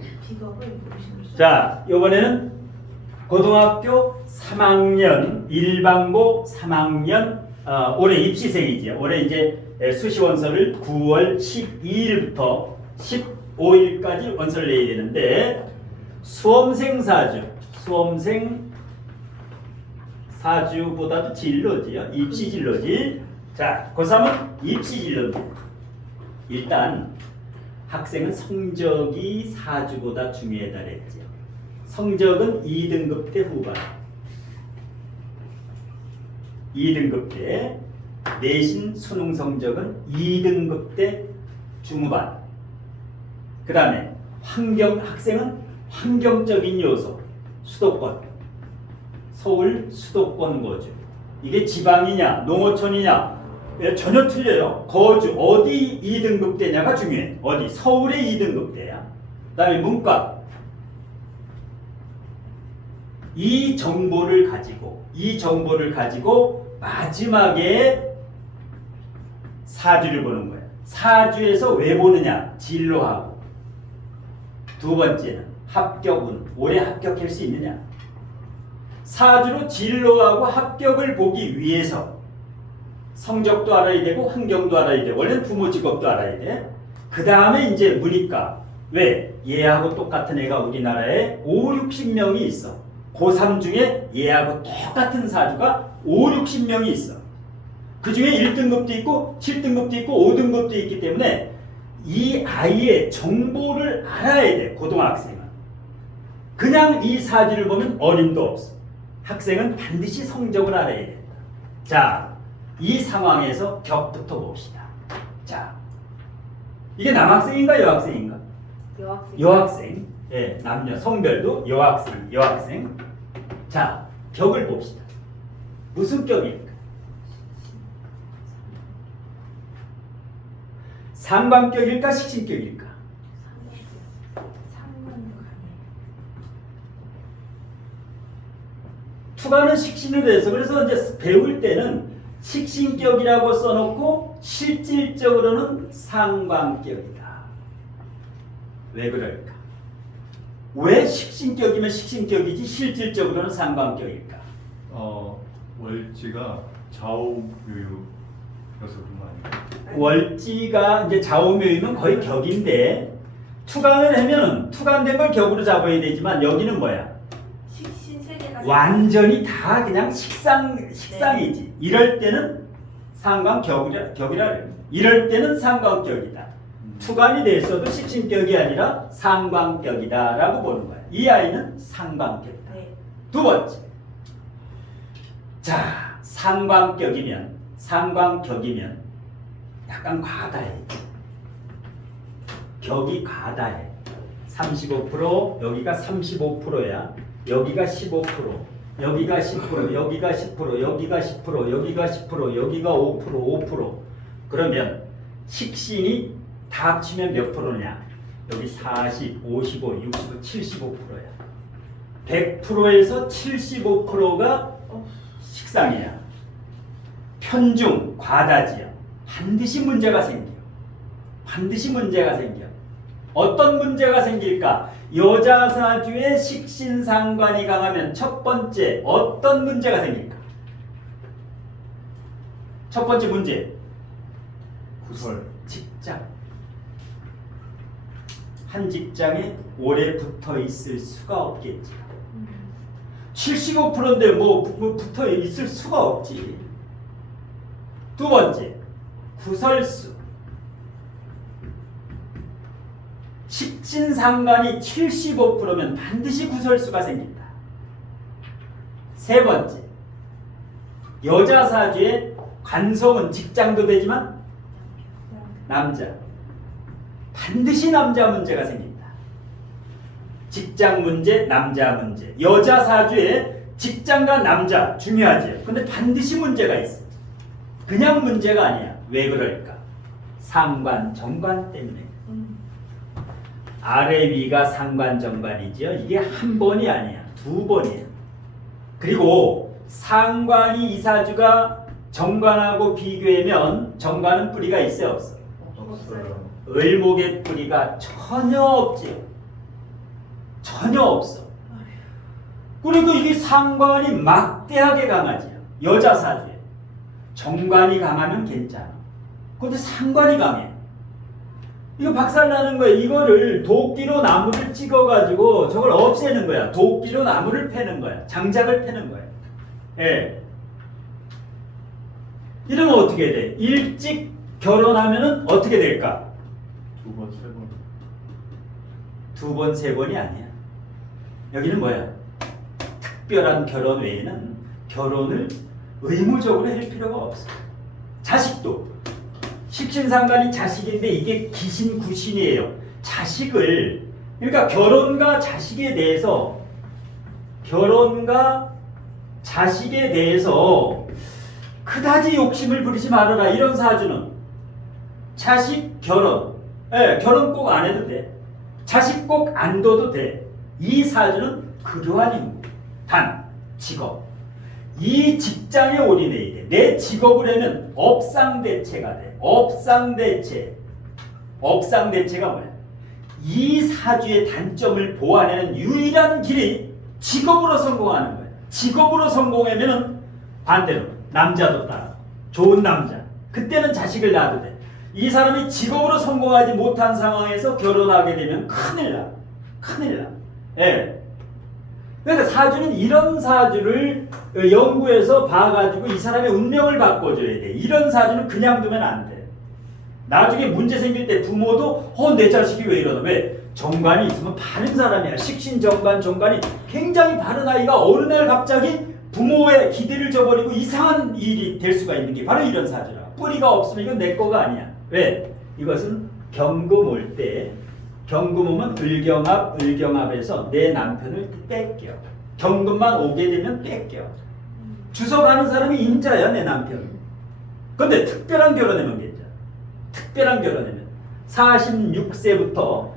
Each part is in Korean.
비겁을 모르시는 자, 이번에는 고등학교 3학년 일반고 3학년 올해 입시생이죠. 올해 이제 수시원서를 9월 12일부터 15일까지 원서를 내야 되는데 수험생 사주보다도 진로지요. 입시 진로지. 자, 고3은 입시 진로입니다. 일단 학생은 성적이 사주보다 중요하다 그랬죠. 성적은 2등급 때 후반, 2등급 때 내신 수능 성적은 2등급 때 중후반. 그 다음에 학생은 환경적인 요소, 수도권, 서울 수도권 거주. 이게 지방이냐 농어촌이냐 전혀 틀려요. 거주 어디 2등급 대냐가 중요해. 어디 서울의 2등급 대야. 그 다음에 문과. 이 정보를 가지고 마지막에 사주를 보는 거야. 사주에서 왜 보느냐? 진로하고. 두 번째는 합격운. 올해 합격할 수 있느냐? 사주로 진로하고 합격을 보기 위해서 성적도 알아야 되고 환경도 알아야 돼. 원래는 부모 직업도 알아야 돼. 그 다음에 이제 문이과. 왜? 얘하고 똑같은 애가 우리나라에 5, 60명이 있어. 고3 중에 얘하고 똑같은 사주가 5, 60명이 있어. 그 중에 1등급도 있고 7등급도 있고 5등급도 있기 때문에 이 아이의 정보를 알아야 돼. 고등학생은. 그냥 이 사주를 보면 어림도 없어. 학생은 반드시 성적을 알아야 된다. 자, 이 상황에서 격부터 봅시다. 자, 이게 남학생인가 여학생인가? 여학생. 예, 남녀 성별도 여학생. 자, 격을 봅시다. 무슨 격일까? 상관격일까? 식신격일까? 투가는 식신으로 돼서 그래서 이제 배울 때는 식신격이라고 써놓고 실질적으로는 상관격이다. 왜 그럴까? 왜 식신격이면 식신격이지 실질적으로는 상관격일까? 월지가 좌우묘유여서 그런 거 아니에요? 월지가 이제 좌우묘유면 거의 격인데 투간을 하면은 투간된 걸 격으로 잡아야 되지만 여기는 뭐야? 완전히 다 그냥 식상이지. 네. 이럴 때는 상관격이라 그래요. 이럴 때는 상관격이다. 투간이 됐어도 식신격이 아니라 상관격이다라고 보는 거야. 이 아이는 상관격이다. 네. 두 번째. 자, 상관격이면 약간 과다해. 격이 과다해. 35% 여기가 35%야. 여기가 15%, 여기가 10%, 여기가 10%, 여기가 10%, 여기가 10%, 여기가 5%. 그러면 식신이 다 합치면 몇 프로냐? 여기 40, 55, 65, 75%야. 100%에서 75%가 식상이야. 편중, 과다지야. 반드시 문제가 생겨. 어떤 문제가 생길까? 여자 사주에 식신상관이 강하면 첫 번째 어떤 문제가 생길까? 첫 번째 문제. 구설, 직장. 한 직장에 오래 붙어 있을 수가 없겠지. 75%인데 뭐 붙어 있을 수가 없지. 두 번째, 구설수. 식신상관이 75%면 반드시 구설수가 생긴다. 세 번째, 여자 사주에 관성은 직장도 되지만 남자. 반드시 남자 문제가 생긴다. 직장 문제, 남자 문제. 여자 사주에 직장과 남자 중요하지요. 근데 반드시 문제가 있어. 그냥 문제가 아니야. 왜 그럴까? 상관, 정관 때문에. 아래 위가 상관 정관이죠. 이게 한 번이 아니야. 두 번이야. 그리고 상관이 이 사주가 정관하고 비교하면 정관은 뿌리가 있어요, 없어? 없어요. 을목의 뿌리가 전혀 없지. 전혀 없어. 그리고 이게 상관이 막대하게 강하지요. 여자 사주에. 정관이 강하면 괜찮아. 근데 상관이 강해. 이거 박살나는 거야. 이거를 도끼로 나무를 찍어가지고 저걸 없애는 거야. 도끼로 나무를 패는 거야. 장작을 패는 거야. 예. 이러면 어떻게 돼? 일찍 결혼하면은 어떻게 될까? 두 번, 세 번. 두 번, 세 번이 아니야. 여기는 뭐야? 특별한 결혼 외에는 결혼을 의무적으로 할 필요가 없어. 자식도. 식신상관이 자식인데 이게 기신구신이에요. 자식을, 그러니까 결혼과 자식에 대해서 그다지 욕심을 부리지 말아라. 이런 사주는 자식 결혼, 결혼 꼭 안 해도 돼. 자식 꼭 안 둬도 돼. 이 사주는 그러한 인물. 단 직업. 이 직장에 올인해야 돼. 내 직업을 하면 업상대체가 돼. 업상대체가 뭐야? 이 사주의 단점을 보완하는 유일한 길이 직업으로 성공하는 거야. 직업으로 성공하면은 반대로 남자도 따라. 좋은 남자. 그때는 자식을 낳아도 돼. 이 사람이 직업으로 성공하지 못한 상황에서 결혼하게 되면 큰일 나. 예. 그러니까 사주는 이런 사주를 연구해서 봐가지고 이 사람의 운명을 바꿔줘야 돼. 이런 사주는 그냥 두면 안 돼. 나중에 문제 생길 때 부모도 내 자식이 왜 이러나. 왜? 정관이 있으면 바른 사람이야. 식신정관이 굉장히 바른 아이가 어느 날 갑자기 부모의 기대를 저버리고 이상한 일이 될 수가 있는 게 바로 이런 사주라. 뿌리가 없으면 이건 내 거가 아니야. 왜? 이것은 경금 올 때, 경금 오면 을경합에서 내 남편을 뺏겨. 경금만 오게 되면 뺏겨. 주서 가는 사람이 인자야, 내 남편. 근데 특별한 결혼하면 괜찮아. 특별한 결혼하면 46세부터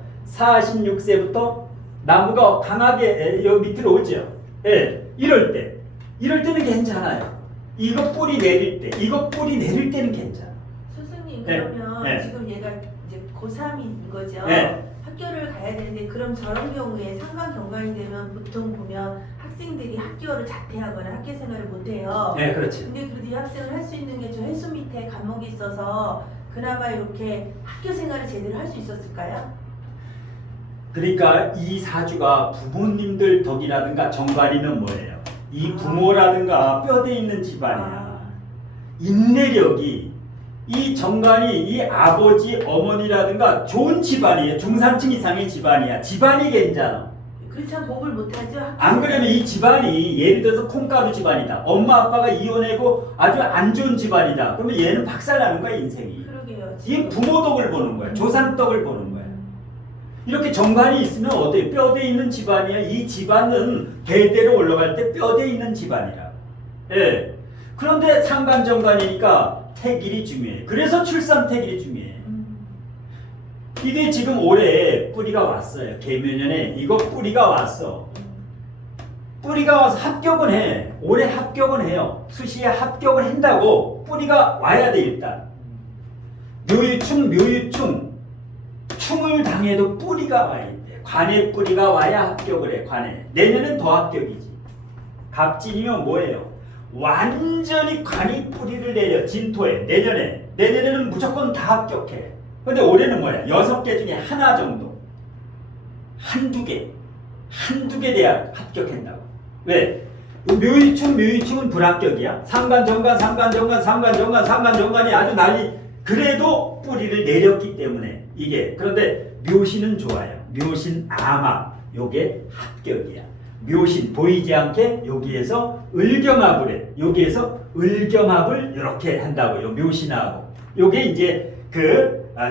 나무가 강하게 여기 밑으로 오죠. 예, 이럴 때는 괜찮아요. 이거 뿌리 내릴 때는 괜찮아. 선생님 네. 그러면 네. 지금 얘가 이제 고3인 거죠? 네. 학교를 가야 되는데 그럼 저런 경우에 상관경관이 되면 보통 보면 학생들이 학교를 자퇴하거나 학교 생활을 못해요. 네, 그렇지. 근데 그래도 이 학생을 할 수 있는 게 저 해수 밑에 감옥이 있어서 그나마 이렇게 학교 생활을 제대로 할 수 있었을까요? 그러니까 이 사주가 부모님들 덕이라든가 정관이면 뭐예요? 이 부모라든가 뼈대 있는 집안이야. 인내력이 이 정관이 이 아버지 어머니라든가 좋은 집안이에요. 중산층 이상의 집안이야. 집안이 괜찮아. 그렇지만 공부를 못하죠? 안 그러면 이 집안이 예를 들어서 콩가루 집안이다. 엄마 아빠가 이혼하고 아주 안 좋은 집안이다. 그러면 얘는 박살나는 거야 인생이. 그러게요. 이 부모 덕을 보는 거야. 조상 덕을 보는 거야. 이렇게 정관이 있으면 어때요? 뼈대 있는 집안이야. 이 집안은 대대로 올라갈 때 뼈대 있는 집안이라. 예. 그런데 상관 정관이니까 태길이 중요해. 그래서 출산 태길이 중요해. 이게 지금 올해 뿌리가 왔어요. 개묘년에 이거 뿌리가 왔어. 뿌리가 와서 합격은 해. 올해 합격은 해요. 수시에 합격을 한다고 뿌리가 와야 돼 일단. 묘유충. 충을 당해도 뿌리가 와야 돼. 관에 뿌리가 와야 합격을 해. 관에. 내년은 더 합격이지. 갑진이면 뭐예요? 완전히 관이 뿌리를 내려. 진토에. 내년에는 무조건 다 합격해. 근데 올해는 뭐야? 6개 중에 하나 정도. 한두 개 대학 합격한다고. 왜? 묘유충은 불합격이야. 상관정관이 아주 난리. 그래도 뿌리를 내렸기 때문에 이게. 그런데 묘신은 좋아요. 묘신 암합. 요게 합격이야. 묘신 보이지 않게 여기에서 을경합을 해. 여기에서 을경합을 이렇게 한다고요. 묘신하고. 요게 이제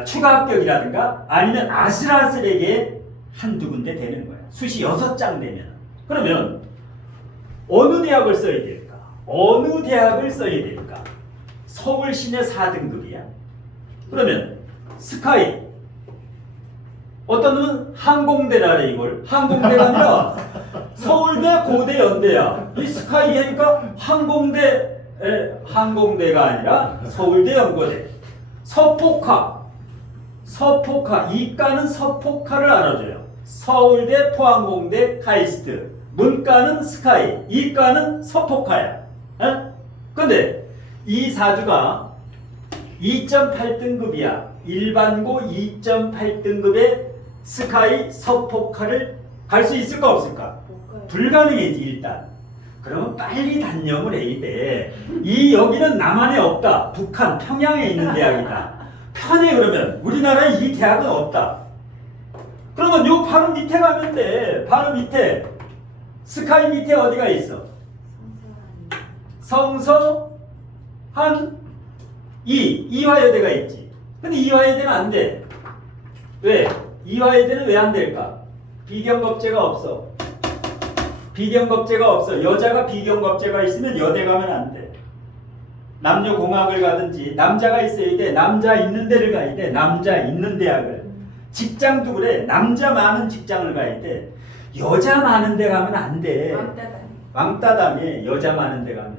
추가 합격이라든가 아니면 아슬아슬하게 한두 군데 되는 거야. 수시 6장 되면. 그러면 어느 대학을 써야 될까? 서울 시내 4등급이야. 그러면 스카이. 어떤 놈은 항공대라래 이걸. 항공대가 아니라 서울대, 고대, 연대야. 이 스카이 하니까 항공대가 아니라 서울대, 연고대. 서포카. 이과는 서포카를 알아줘요. 서울대, 포항공대, 카이스트. 문과는 스카이, 이과는 서포카야. 근데 이 사주가 2.8등급이야. 일반고 2.8등급의 스카이, 서포카를 갈 수 있을까 없을까? 불가능이지 일단. 그러면 빨리 단념을 해야 돼. 이 여기는 남한에 없다. 북한, 평양에 있는 대학이다. 편해 그러면 우리나라에 이 대학은 없다. 그러면 요 바로 밑에 가면 돼. 바로 밑에 스카이 밑에 어디가 있어? 성서한 이화여대가 있지. 근데 이화여대는 안 돼. 왜? 이화여대는 왜 안 될까? 비경겁제가 없어. 비경겁제가 없어. 여자가 비경겁제가 있으면 여대 가면 안 돼. 남녀공학을 가든지 남자가 있어야 돼. 남자 있는 데를 가야 돼. 남자 있는 대학을. 직장도 그래. 남자 많은 직장을 가야 돼. 여자 많은 데 가면 안 돼. 왕따당해. 여자 많은 데 가면.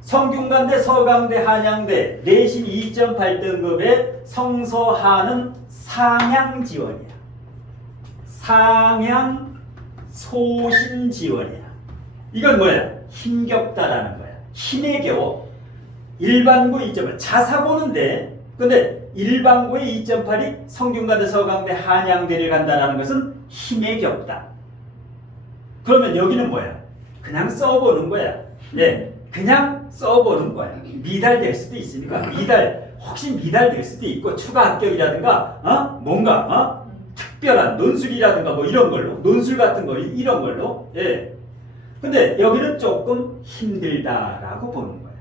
성균관대, 서강대, 한양대 내신 2.8등급의 성서하는 상향 지원이야. 상향 소신 지원이야. 이건 뭐야? 힘겹다라는 거야. 힘에 겨워. 일반고 2.8 자사고는데 근데 일반고의 2.8이 성균관대, 서강대, 한양대를 간다는 것은 힘에 겹다. 그러면 여기는 뭐야? 그냥 써보는 거야. 예, 그냥 써보는 거야. 미달될 수도 있으니까 혹시 미달될 수도 있고 추가 합격이라든가 뭔가 특별한 논술이라든가 뭐 이런 걸로 논술 같은 거 이런 걸로. 예. 근데 여기는 조금 힘들다라고 보는 거야.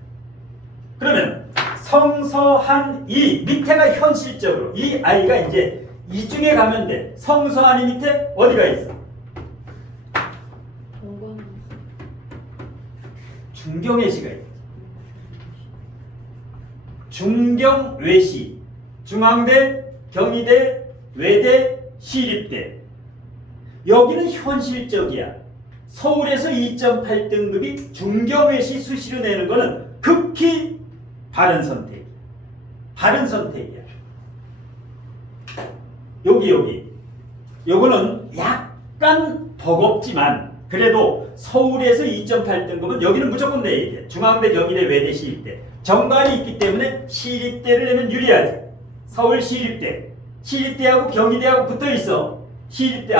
그러면 성서한 이 밑에가 현실적으로 이 아이가 이제 이 중에 가면 돼. 성서한이 밑에 어디가 있어? 중경외시가 있어. 중경외시, 중앙대, 경희대, 외대, 시립대. 여기는 현실적이야. 서울에서 2.8등급이 중경외시 수시로 내는 거는 극히 바른 선택이야. 바른 선택이야. 여기. 요거는 약간 버겁지만 그래도 서울에서 2.8등급은 여기는 무조건 내야 돼. 중앙대, 경희대, 외대, 시립대. 정관이 있기 때문에 시립대를 내면 유리하지. 서울 시립대. 시립대하고 경희대하고 붙어 있어. 시립대,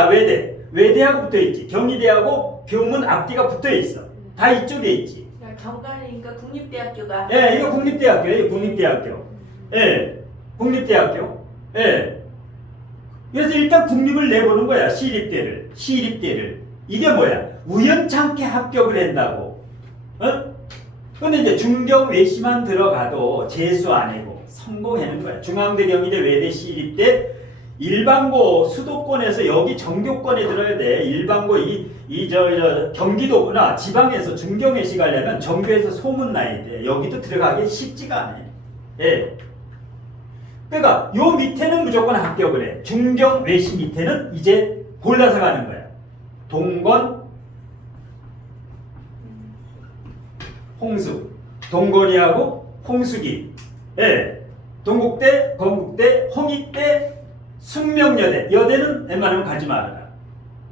외대하고 붙어 있지. 경희대하고 교문 앞뒤가 붙어 있어. 다 이쪽에 있지. 정관이니까 국립대학교가. 예, 이거 국립대학교예요. 국립대학교. 예, 국립대학교. 예. 그래서 일단 국립을 내보는 거야. 시립대를. 이게 뭐야? 우연찮게 합격을 한다고. 근데 이제 중경 외시만 들어가도 재수 안 해고 성공하는 거야. 중앙대, 경희대, 외대, 시립대 일반고 수도권에서 여기 정교권에 들어야 돼. 일반고 경기도구나 지방에서 중경 외시 가려면 정교에서 소문 나야 돼. 여기도 들어가기 쉽지가 않아. 예. 그러니까 요 밑에는 무조건 합격을 해. 중경 외시 밑에는 이제 골라서 가는 거야. 동건, 홍수, 동건이하고 홍수기, 예, 동국대, 건국대, 홍익대, 숙명여대, 여대는 웬만하면 가지 말아라.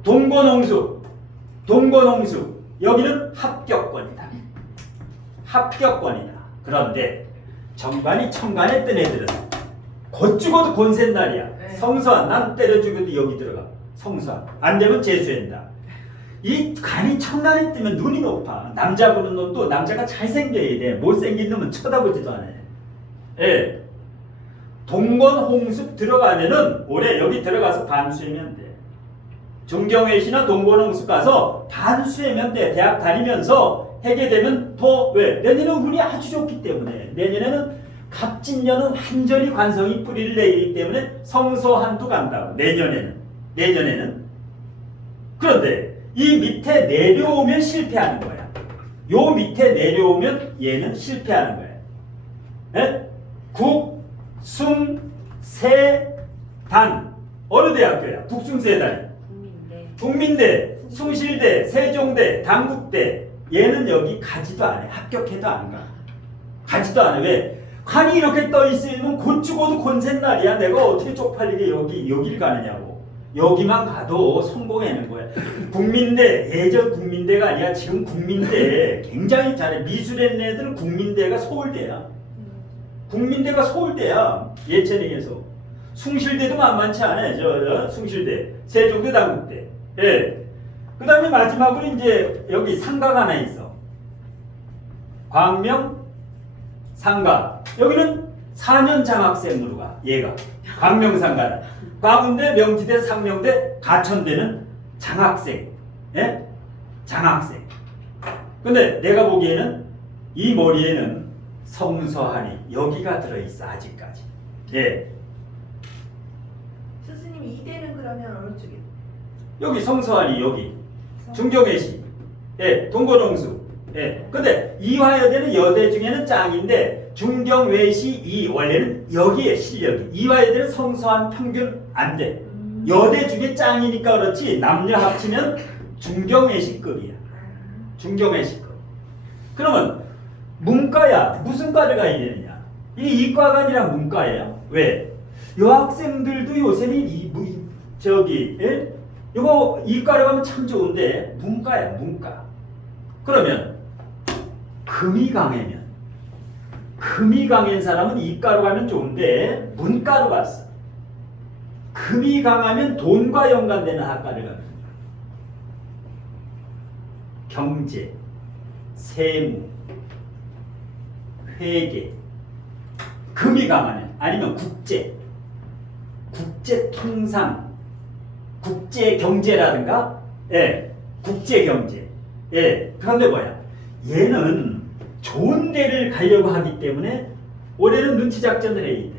동건홍수, 여기는 합격권이다. 그런데 정관이 천간에 뜬 애들은 곧 죽어도 곤센날이야. 성서한, 난 때려 죽여도 여기 들어가. 성서한, 안 되면 재수한다. 이 간이 천간에 뜨면 눈이 높아. 남자 보는 놈도 남자가 잘생겨야 돼. 못생긴 놈은 쳐다보지도 않아. 예. 동건홍숙 들어가면은 올해 여기 들어가서 반수하면 돼. 중경외시나 동건홍숙 가서 반수하면 돼. 대학 다니면서 하게 되면 왜? 내년에는 운이 아주 좋기 때문에. 내년에는 갑진년은 완전히 관성이 뿌리를 내기 때문에 성서한도 간다고. 내년에는. 그런데 이 밑에 내려오면 실패하는 거야. 요 밑에 내려오면 얘는 실패하는 거야. 네? 국, 숨, 세, 단. 어느 대학교야? 국숭세단. 국민대, 숭실대, 세종대, 당국대. 얘는 여기 가지도 않아. 합격해도 안 가. 가지도 않아. 왜? 관이 이렇게 떠 있으면 곧 죽어도 곤센날이야. 내가 어떻게 쪽팔리게 여기를 가느냐고. 여기만 가도 성공하는 거야. 국민대 예전 국민대가 아니야. 지금 국민대 굉장히 잘해. 미술했는 애들은 국민대가 서울대야. 국민대가 서울대야. 예체능에서. 숭실대도 만만치 않아. 저 숭실대, 세종대, 당국대. 예. 그다음에 마지막으로 이제 여기 상가가 하나 있어. 광명 상가. 여기는 4년 장학생으로 가. 얘가 광명 상가는. 광운대, 명지대, 상명대, 가천대는 장학생. 예? 장학생. 근데 내가 보기에는 이 머리에는 성서한이 여기가 들어있어 아직까지. 예. 스승님 이대는 그러면 어느 쪽에? 여기 성서한이 여기 중경외시, 예, 동거동수, 예. 근데 이화여대는 여대 중에는 짱인데 중경외시 이 원래는 여기에 실력이. 이화여대는 성서한 평균 안 돼. 여대 중에 짱이니까 그렇지 남녀 합치면 중경외시급이야. 중경외시급. 그러면 문과야 무슨 과를 가야 되느냐? 이 이과가 아니라 문과예요. 왜? 여학생들도 요새는 저기 예? 이거 이과로 가면 참 좋은데 문과야 문과. 그러면 금이 강한 사람은 이과로 가면 좋은데 문과로 갔어. 금이 강하면 돈과 연관되는 학과를 가면 경제, 세무, 회계. 금이 강하면 아니면 국제통상, 국제경제라든가, 예, 국제경제. 예, 그런데 뭐야? 얘는 좋은 데를 가려고 하기 때문에 올해는 눈치 작전을 해야 돼.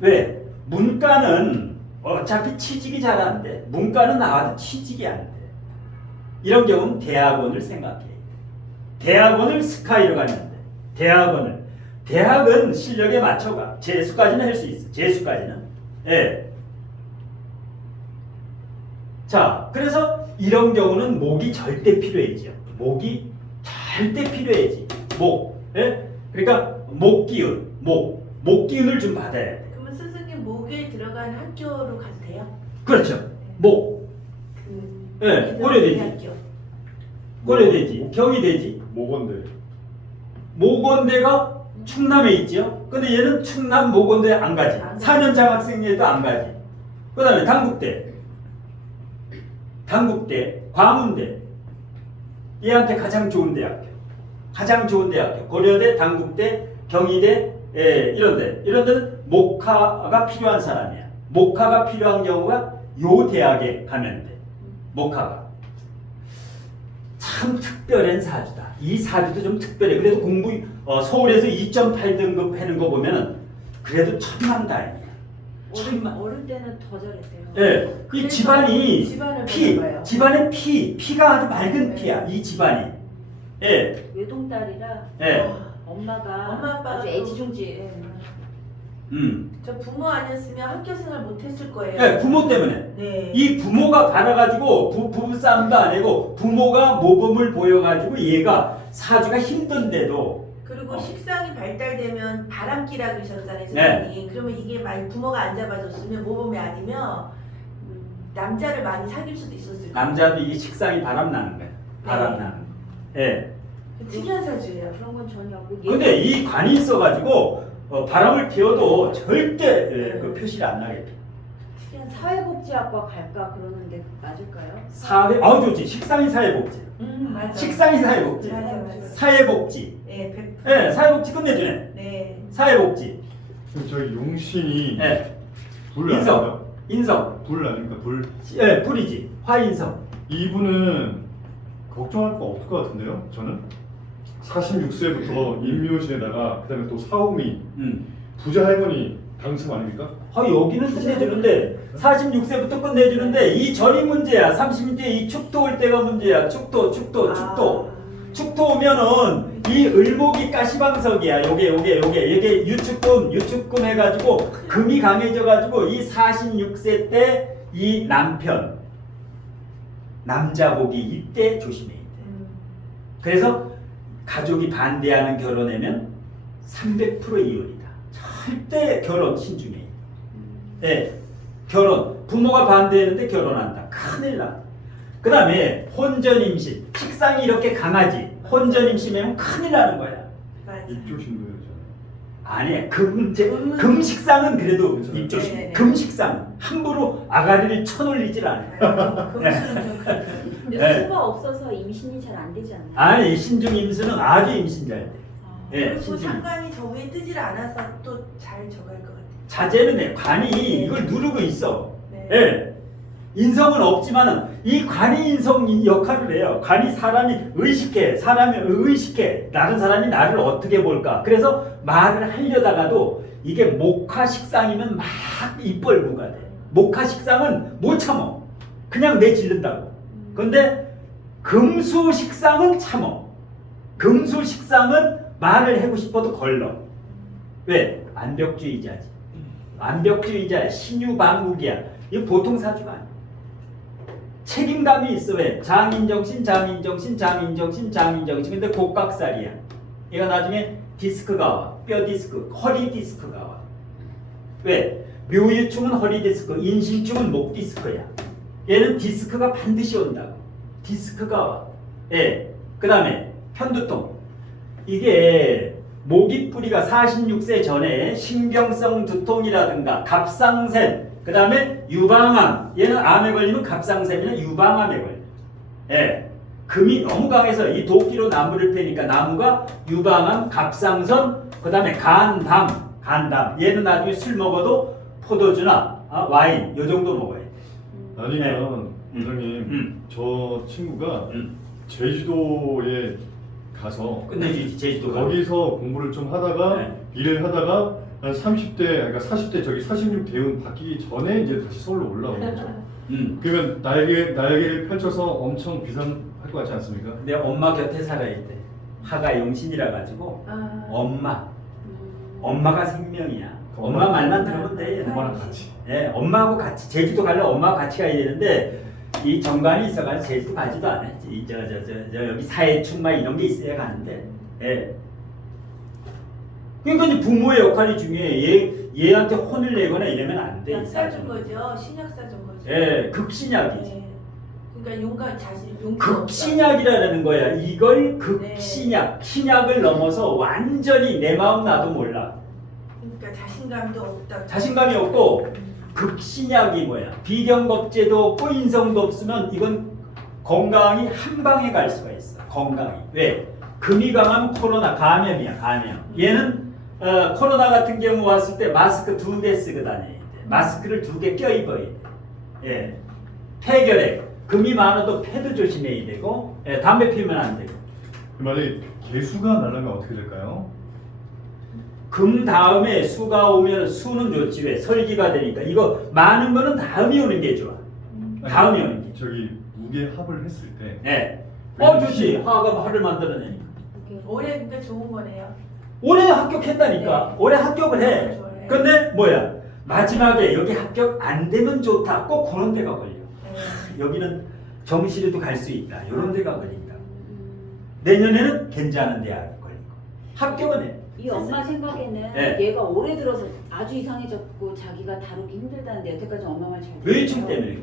왜? 문과는 어차피 취직이 잘 안 돼. 문과는 나와도 취직이 안 돼. 이런 경우는 대학원을 생각해. 대학원을 스카이로 가면 돼. 대학은 실력에 맞춰가. 재수까지는 할 수 있어. 재수까지는. 예. 자, 그래서 이런 경우는 목이 절대 필요해지요. 목이 절대 필요해지. 목. 예? 그러니까 목기운, 목기운을 좀 받아야 돼. 그러면 스승님 목에 들어간 학교로 가도 돼요? 그렇죠. 목. 예, 고려되지. 고려되지. 경희되지. 모건대가 충남에 있죠. 근데 얘는 충남 모건대 안 가지. 4년 장학생에도 안 가지. 그 다음에 당국대, 광운대. 얘한테 가장 좋은 대학교. 고려대, 당국대, 경희대, 예, 이런 데는 목화가 필요한 사람이야. 목화가 필요한 경우가 요 대학에 가면 돼. 목화가. 참 특별한 사주다. 이 사주도 좀 특별해. 그래도 서울에서 2.8등급 하는 거 보면은 그래도 천만다행이야. 어릴 때는 더 잘했대요. 예, 이 집안이 집안을 집안의 피가 아주 맑은 피야. 이 집안이. 예, 외동딸이라 예, 엄마 아빠가 아주 또- 애지중지. 저 부모 아니었으면 학교 생활 못했을 거예요. 예, 부모 때문에. 네. 이 부모가 갈아가지고 부부싸움도 안 하고 부모가 모범을 보여가지고 얘가 사주가 힘든데도 그리고 식상이 발달되면 바람기라 그러셨잖아요, 네. 선생님. 그러면 이게 만약 부모가 안 잡아줬으면 모범이 아니면 남자를 많이 사귈 수도 있었을 거예요. 남자도 이게 식상이 바람나는 거야. 바람나는 거. 예. 특이한 사주예요. 그런 건 전혀 없고. 근데 이 관이 있어가지고 바람을 피워도 절대 그 표시를 안 나게 돼. 특이한 사주. 사회복지학과 갈까 그러는데 맞을까요? 좋지. 식상이 사회복지. 맞아. 식상이 사회복지. 맞아. 사회복지. 네, 100%. 예, 사회복지 끝내주네. 네. 사회복지. 그럼 저희 용신이 예. 불 아닌가요? 인성. 불 아닙니까? 불. 예, 불이지. 화인성. 이분은 걱정할 거 없을 것 같은데요? 저는 46세부터 임묘신에다가 그다음에 또 사오미 부자 할머니 당첨 아닙니까? 여기는 끝내주는데 46세부터 끝내주는데 이 전이 문제야. 30대 이 축토 올 때가 문제야. 축토. 축토 오면은 이 을목이 가시방석이야. 요게 유축금 해가지고 금이 강해져가지고 이 46세 때 이 남자복이 이때 조심해야 돼. 그래서 가족이 반대하는 결혼하면 300% 이혼이다. 절대 결혼 신중해. 네. 결혼. 부모가 반대했는데 결혼한다. 큰일 나. 그 다음에 혼전 임신. 식상이 이렇게 강하지. 혼전 임신이면 큰일 나는 거야. 맞아. 입조신고잖아요. 아니, 금식상은 그래도 그렇죠. 입조신. 네네. 금식상. 함부로 아가리를 쳐놀리질 않아요. 금수는 좀 그렇죠. 근데 네. 수가 없어서 임신이 잘 안 되지 않나요? 아니, 신중 임수는 아주 임신 잘 돼. 아, 예, 그리고 신중. 상관이 저 위에 뜨질 않아서 또 잘 저갈 것 같아요. 자제는 해. 관이 이걸 누르고 있어. 네. 예. 인성은 없지만은 이 관이 인성 역할을 해요. 관이 사람이 의식해. 사람이 의식해. 다른 사람이 나를 어떻게 볼까. 그래서 말을 하려다가도 이게 목화식상이면 막 입벌구가 돼. 목화식상은 못 참어. 그냥 내질른다고. 근데 금수식상은 참어. 금수식상은 말을 하고 싶어도 걸러. 왜? 완벽주의자지. 완벽주의자야. 신유방국이야. 이거 보통 사주가 아니야. 책임감이 있어. 왜? 장인정신, 장인정신, 장인정신, 장인정신. 근데 곡각살이야. 얘가 나중에 디스크가 와. 뼈 디스크, 허리 디스크가 와. 왜? 묘유충은 허리 디스크, 인신충은 목 디스크야. 얘는 디스크가 반드시 온다고. 디스크가 와. 예. 그 다음에 편두통. 이게 모기뿌리가 46세 전에 신경성 두통이라든가 갑상샘, 그 다음에 유방암. 얘는 암에 걸리면 갑상샘이나 유방암에 걸려. 예. 금이 너무 강해서 이 도끼로 나무를 패니까 나무가 유방암, 갑상선, 그 다음에 간담. 얘는 나중에 술 먹어도 포도주나 와인 요 정도 먹어야 돼. 아니면 원장님 저 친구가 제주도에 가서 끝내주지. 제주도 가고. 거기서 공부를 좀 하다가 네. 일을 하다가 한 30대 그러니까 40대 저기 46 대운 바뀌기 전에 이제 다시 서울로 올라오는 거죠. 그러면 날개를 펼쳐서 엄청 비상할 것 같지 않습니까? 내 엄마 곁에 살아야 돼. 하가 용신이라 가지고 아, 엄마가 생명이야. 엄마 말만 들으면 돼. 엄마랑 같이. 예, 엄마하고 같이 제주도 가려면 엄마하고 같이 가야 되는데 이 정관이 있어가지고 제주도 가지도 않아. 저 여기 사회충 막 이런 게 있어야 가는데. 예. 그러니까 이제 부모의 역할이 중요해. 얘한테 혼을 내거나 이러면 안 돼. 이 약사 준 사주는. 거죠. 신약 사준 거죠. 예, 극신약이지. 네. 그러니까 용감 자신 용기 극신약이라는 거야. 이걸 극신약, 신약을 넘어서 완전히 내 마음 나도 몰라. 그러니까 자신감도 없다. 자신감이 없고 극신약이 뭐야? 비경겁제도 없고 인성도 없으면 이건 건강이 한 방에 갈 수가 있어. 건강이. 왜? 금이 강하면 코로나 감염이야. 감염. 얘는 코로나 같은 경우 왔을 때 마스크 2개 쓰고 다녀야 돼. 마스크를 2개 껴입어야 돼. 예. 폐결핵. 금이 많아도 폐도 조심해야 되고, 예, 담배 피우면 안 되고. 만약에 개수가 날라면 어떻게 될까요? 금 다음에 수가 오면 수는 좋지. 왜? 설기가 되니까. 이거 많은 거는 다음이 오는 게 좋아. 다음이 오는 게. 저기 무게 합을 했을 때 네. 좋지. 화가 화를 만들어내니까. 올해 그러니까 좋은 거네요. 올해 합격했다니까. 네. 올해 합격을 해. 좋아요. 근데 뭐야? 마지막에 여기 합격 안 되면 좋다. 꼭 그런 데가 걸려. 네. 여기는 정시로도 갈 수 있다. 이런 데가 걸린다. 내년에는 괜찮은 대학이 걸리고. 합격은 해. 이 엄마 생각에는 네. 얘가 올해 들어서 아주 이상해졌고 자기가 다루기 힘들다는데 여태까지 엄마 말 잘 외유증 때문에.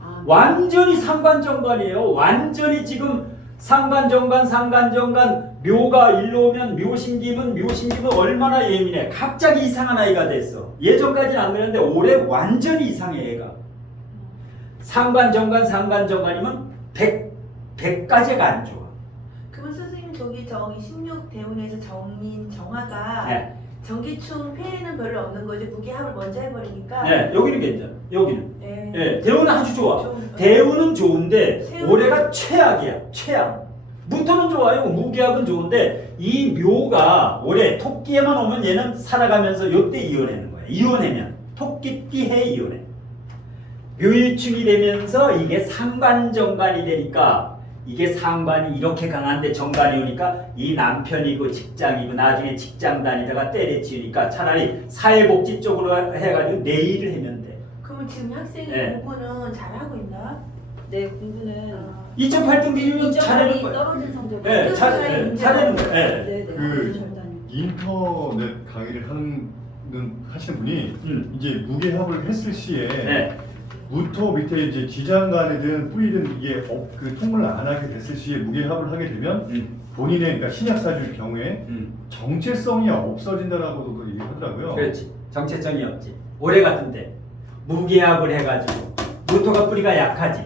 아, 완전히 상관정관이에요. 완전히 지금 상관정관, 묘가 일로 오면 묘신기면 얼마나 예민해. 갑자기 이상한 아이가 됐어. 예전까지는 안 그랬는데 올해 완전히 이상해 얘가. 상관정관이면 100가지가 안 좋아. 그러면 선생님 저기 16 대운에서 정인 정화가 네. 정기충 폐에는 별로 없는 거죠. 무게합을 먼저 해버리니까. 네, 여기는 괜찮아. 여기는. 네. 네, 대운은 아주 좋아. 좋은 거. 대운은 좋은데 세운 올해가 최악이야. 최악. 무토는 좋아요. 무기압은 좋은데 이 묘가 올해 토끼에만 오면 얘는 살아가면서 요때 이혼하는 거야. 이혼하면 토끼띠 해 이혼해. 묘일충이 되면서 이게 상관정관이 되니까 이게 상관이 이렇게 강한데 정관이 오니까 이 남편이고 직장이고 나중에 직장 다니다가 때려치우니까 차라리 사회복지 쪽으로 해가지고 내 일을 하면 돼. 그러면 지금 학생이 네. 공부는 잘하고 있나? 내 공부는 2008등 기준은 잘하는 거야. 떨어진 성적. 잘하는 거야. 네네. 그 인터넷 강의를 하는 하시는 분이 음. 이제 무게합을 했을 시에 네. 무토 밑에 이제 지장간이든 뿌리든 이게 그 통을 안 하게 됐을 시에 무게합을 하게 되면 본인의 그러니까 신약사주일 경우에 정체성이 없어진다라고도 얘기하더라고요. 그렇지. 정체성이 없지. 올해 같은데 무게합을 해가지고 무토가 뿌리가 약하지.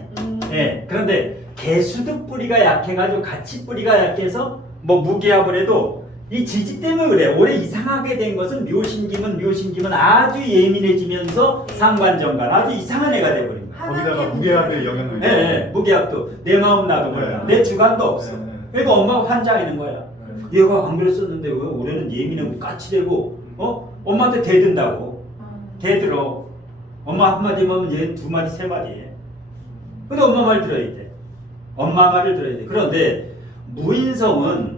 예. 그런데 개수도 뿌리가 약해가지고 같이 뿌리가 약해서 뭐 무게합을 해도 이 지지 때문에 그래. 올해 이상하게 된 것은 묘신김은 아주 예민해지면서 상관정관 아주 이상한 애가 돼버린 거야. 거기다가 무게합의 영향을. 네, 네. 무게합도 내 마음 나도 몰라. 네. 내 주관도 없어. 네. 그러니까 엄마가 환장하는 거야. 얘가 안 그랬었는데 왜 올해는 예민하고 까칠하고 엄마한테 대든다고. 대들어. 엄마 한마디 하면 얘는 두 마디 세 마디 해. 근데 엄마 말 들어야 돼. 엄마 말을 들어야 돼. 그런데 무인성은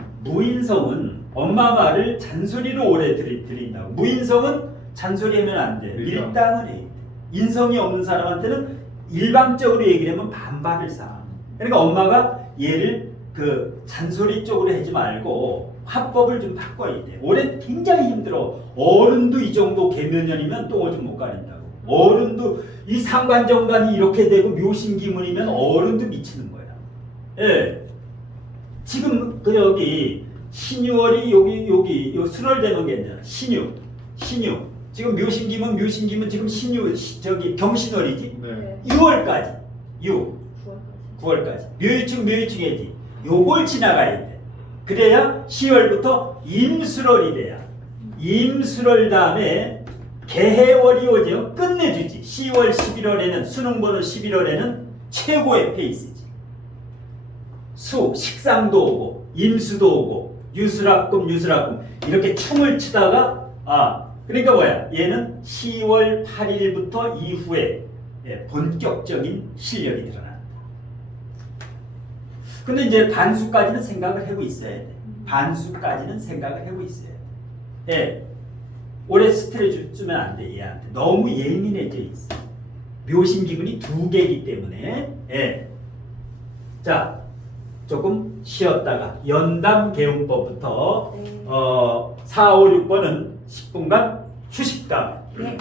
엄마 말을 잔소리로 오래 들인다고. 무인성은 잔소리하면 안 돼. 밀당을 해. 인성이 없는 사람한테는 일방적으로 얘기를 하면 반발을 쌓아. 그러니까 엄마가 얘를 그 잔소리 쪽으로 하지 말고 화법을 좀 바꿔야 돼. 올해 굉장히 힘들어. 어른도 이 정도 계면년이면 또 오줌 못 가린다고. 어른도 이 상관정관이 이렇게 되고 묘신기문이면 어른도 미치는 거야. 예. 지금 그 여기 신유월이 여기 순월되는 게 있잖아. 신유. 지금 묘신기문 지금 저기 경신월이지. 네. 6월까지. 9월까지. 묘유충이지. 요걸 지나가야 돼. 그래야 10월부터 임술월이 돼야. 임술월 다음에 개해월이 오죠. 끝내주지. 10월, 11월에는 수능 보는 11월에는 최고의 페이스지. 식상도 오고 임수도 오고 유수락금 이렇게 춤을 추다가 그러니까 뭐야? 얘는 10월 8일부터 이후에 본격적인 실력이 드러난다. 근데 이제 반수까지는 생각을 하고 있어야 돼. 반수까지는 생각을 하고 있어야 돼. 예. 올해 스트레스 주면 안 돼, 얘한테. 너무 예민해져 있어. 묘신 기분이 2개이기 때문에. 예. 자, 조금 쉬었다가 연담 개운법부터 4, 5, 6번은 10분간 휴식감. 네.